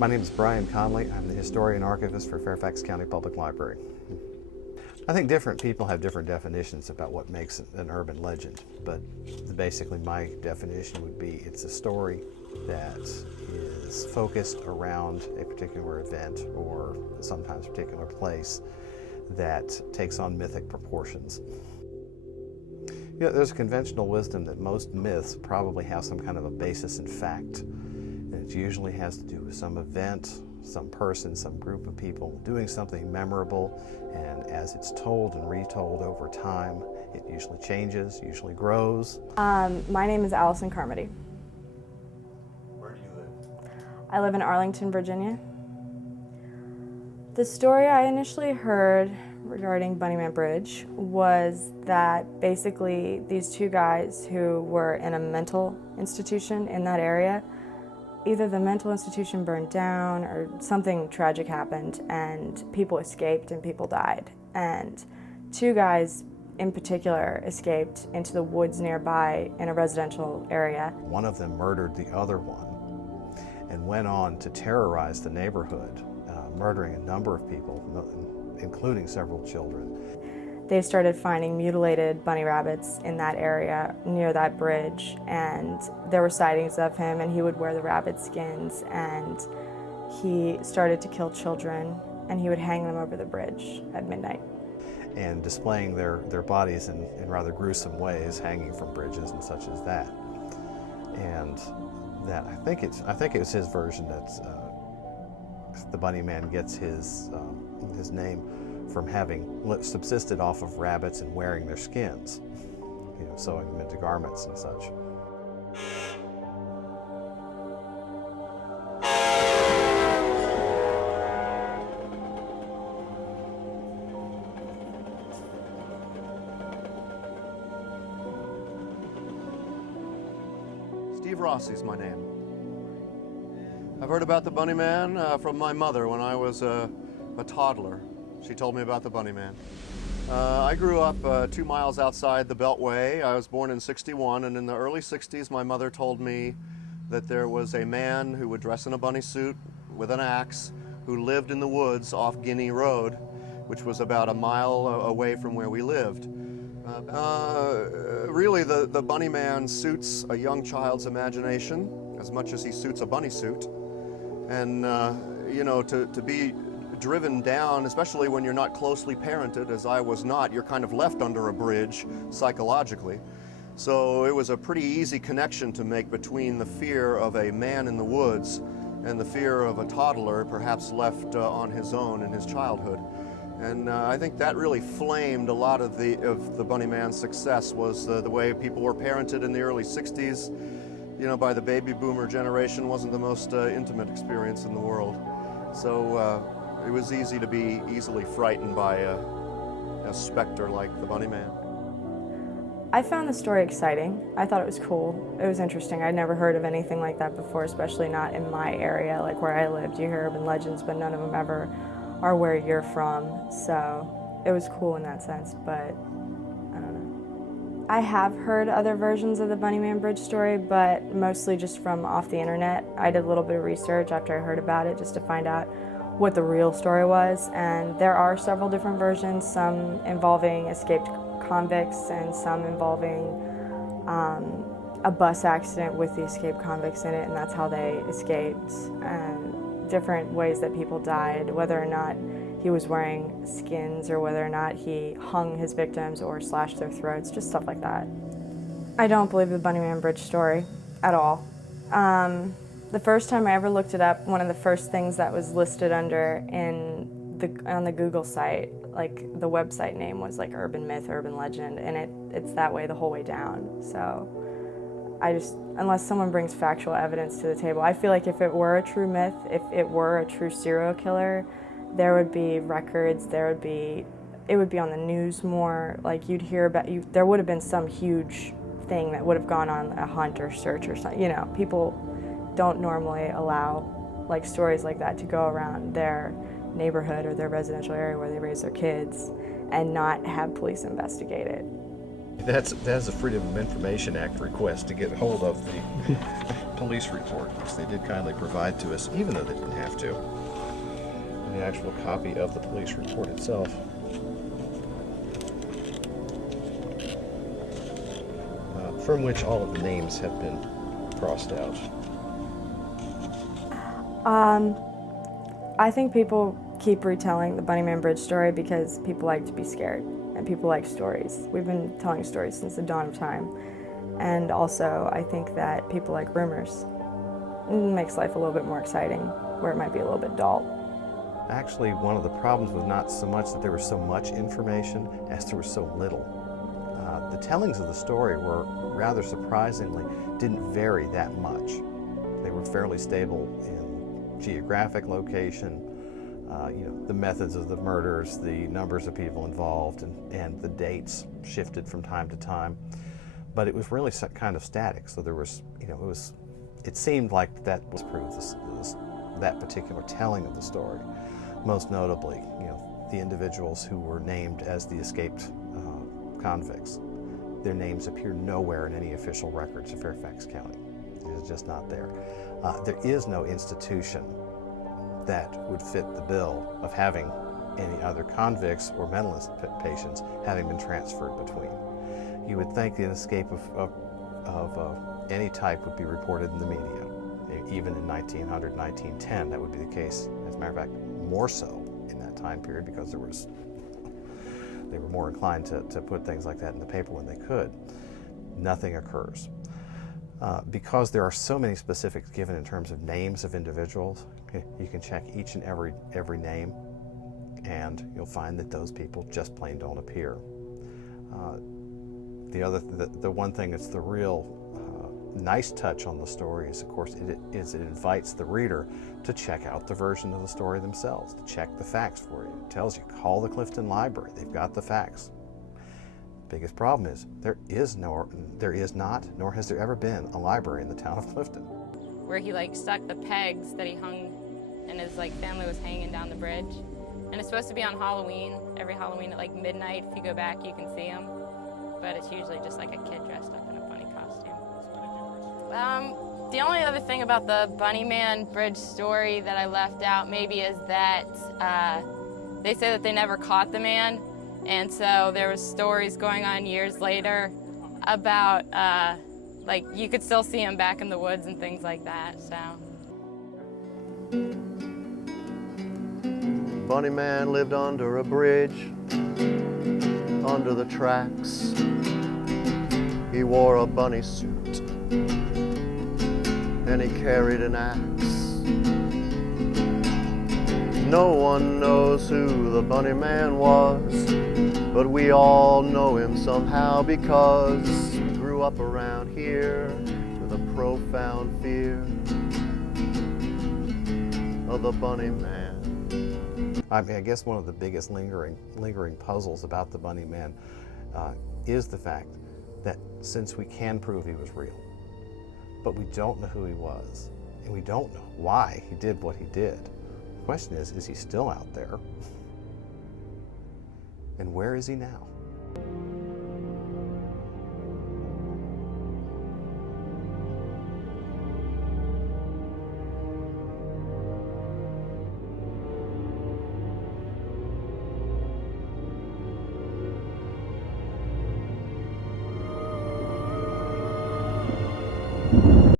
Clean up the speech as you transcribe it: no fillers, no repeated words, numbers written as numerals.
My name is Brian Conley. I'm the historian archivist for Fairfax County Public Library. I think different people have different definitions about what makes an urban legend, but basically my definition would be it's a story that is focused around a particular event or sometimes a particular place that takes on mythic proportions. You know, there's a conventional wisdom that most myths probably have some kind of a basis in fact. And it usually has to do with some event, some person, some group of people doing something memorable, and as it's told and retold over time, it usually changes, usually grows. My name is Allison Carmody. Where do you live? I live in Arlington, Virginia. The story I initially heard regarding BunnyMan Bridge was that basically these two guys who were in a mental institution in that area, either the mental institution burned down or something tragic happened and people escaped and people died. And two guys in particular escaped into the woods nearby in a residential area. One of them murdered the other one and went on to terrorize the neighborhood, murdering a number of people, including several children. They started finding mutilated bunny rabbits in that area near that bridge, and there were sightings of him, and he would wear the rabbit skins, and he started to kill children, and he would hang them over the bridge at midnight. And displaying their bodies in rather gruesome ways, hanging from bridges and such as that. And that I think it was his version that the BunnyMan gets his name from having subsisted off of rabbits and wearing their skins, you know, sewing them into garments and such. Steve Rossi's my name. I've heard about the BunnyMan from my mother when I was a toddler. She told me about the BunnyMan. I grew up 2 miles outside the Beltway. I was born in '61, and in the early '60s my mother told me that there was a man who would dress in a bunny suit with an axe who lived in the woods off Guinea Road, which was about a mile away from where we lived. Really, the BunnyMan suits a young child's imagination as much as he suits a bunny suit. And, you know, to be driven down, especially when you're not closely parented, as I was not, you're kind of left under a bridge psychologically. So it was a pretty easy connection to make between the fear of a man in the woods and the fear of a toddler, perhaps left on his own in his childhood. And I think that really flamed a lot of the BunnyMan's success, was the way people were parented in the early '60s. You know, by the baby boomer generation, wasn't the most intimate experience in the world. So it was easy to be easily frightened by a specter like the BunnyMan. I found the story exciting. I thought it was cool. It was interesting. I'd never heard of anything like that before, especially not in my area, like where I lived. You hear urban legends, but none of them ever are where you're from. So it was cool in that sense, but I don't know. I have heard other versions of the BunnyMan Bridge story, but mostly just from off the internet. I did a little bit of research after I heard about it just to find out what the real story was, and there are several different versions, some involving escaped convicts and some involving a bus accident with the escaped convicts in it, and that's how they escaped, and different ways that people died, whether or not he was wearing skins or whether or not he hung his victims or slashed their throats, just stuff like that. I don't believe the BunnyMan Bridge story at all. The first time I ever looked it up, one of the first things that was listed under on the Google site, like the website name was like urban myth, urban legend, and it's that way the whole way down. So unless someone brings factual evidence to the table, I feel like if it were a true myth, if it were a true serial killer, there would be records, it would be on the news more, like you'd hear about, there would have been some huge thing that would have gone on a hunt or search or something. You know, people don't normally allow like stories like that to go around their neighborhood or their residential area where they raise their kids and not have police investigate it. That's a Freedom of Information Act request to get hold of the police report, which they did kindly provide to us, even though they didn't have to. And the actual copy of the police report itself. From which all of the names have been crossed out. I think people keep retelling the BunnyMan Bridge story because people like to be scared and people like stories. We've been telling stories since the dawn of time. And also, I think that people like rumors. It makes life a little bit more exciting, where it might be a little bit dull. Actually, one of the problems was not so much that there was so much information as there was so little. The tellings of the story were, rather surprisingly, didn't vary that much. They were fairly stable in geographic location, the methods of the murders, the numbers of people involved, and the dates shifted from time to time. But it was really kind of static, so there was, it seemed like that was proved, that particular telling of the story. Most notably, the individuals who were named as the escaped convicts. Their names appear nowhere in any official records of Fairfax County. It is just not there. There is no institution that would fit the bill of having any other convicts or mental patients having been transferred between. You would think the escape of any type would be reported in the media. Even in 1900, 1910, that would be the case. As a matter of fact, more so in that time period because they were more inclined to put things like that in the paper when they could. Nothing occurs. Because there are so many specifics given in terms of names of individuals, you can check each and every name, and you'll find that those people just plain don't appear. The one thing that's the real nice touch on the story is, of course, it invites the reader to check out the version of the story themselves, to check the facts for you. It tells you, call the Clifton Library, they've got the facts. Biggest problem is there is not, nor has there ever been, a library in the town of Clifton. Where he stuck the pegs that he hung, and his family was hanging down the bridge. And it's supposed to be on Halloween, every Halloween at midnight. If you go back, you can see him. But it's usually just a kid dressed up in a bunny costume. The only other thing about the BunnyMan Bridge story that I left out maybe is that they say that they never caught the man, and so there was stories going on years later about you could still see him back in the woods and things like that. So. BunnyMan lived under a bridge, under the tracks. He wore a bunny suit, and he carried an axe. No one knows who the BunnyMan was, but we all know him somehow because we grew up around here with a profound fear of the BunnyMan. I guess one of the biggest lingering puzzles about the BunnyMan is the fact that since we can prove he was real, but we don't know who he was, and we don't know why he did what he did. The question is he still out there? And where is he now?